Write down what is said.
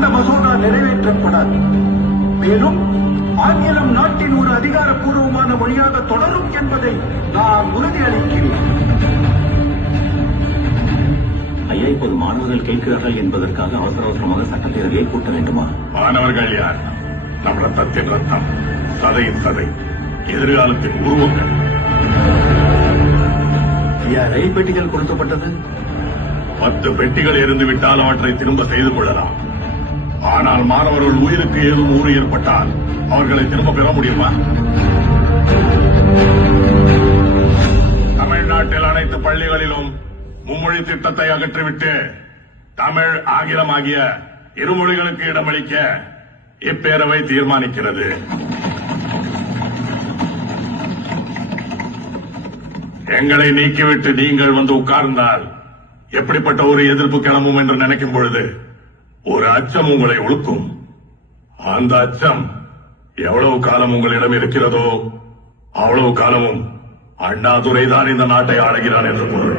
அந்த மசோதா நிறைவேற்றப்படாது. மேலும் ஆங்கிலம் நாட்டின் ஒரு அதிகாரப்பூர்வமான மொழியாக தொடரும் என்பதை நான் உறுதியளிக்கிறேன். ஐயா இப்போது மாணவர்கள் கேட்கிறார்கள் என்பதற்காக அவசர அவசரமாக சட்டப்பேரவையை கூட்ட வேண்டுமா? மாணவர்கள் யார்? நம் ரத்தத்தின் ரத்தம் சதையின் சதை எதிர்காலத்தின் உருவங்கள். ஐயா ரயில் பெட்டிகள் கொடுக்கப்பட்டது? பத்து பெட்டிகள் இருந்து விட்டால் அவற்றை திரும்ப செய்து கொள்ளலாம். ஆனால் மாணவர்கள் உயிருக்கு ஏதும் ஊறு ஏற்பட்டால் அவர்களை திரும்ப பெற முடியுமா? தமிழ்நாட்டில் அனைத்து பள்ளிகளிலும் மும்மொழி திட்டத்தை அகற்றிவிட்டு தமிழ் ஆங்கிலம் ஆகிய இருமொழிகளுக்கு இடமளிக்க இப்பேரவை தீர்மானிக்கிறது. எங்களை நீக்கிவிட்டு நீங்கள் வந்து உட்கார்ந்தால் எப்படிப்பட்ட ஒரு எதிர்ப்பு கிளம்பும் என்று நினைக்கும் பொழுது ஒரு அச்சம் உங்களை உழுக்கும் அந்த அச்சம் எவ்வளவு காலம் உங்களிடம் இருக்கிறதோ அவ்வளவு காலமும் அண்ணாதுரை தான் இந்த நாட்டை ஆளுகிறான் என்று பொருள்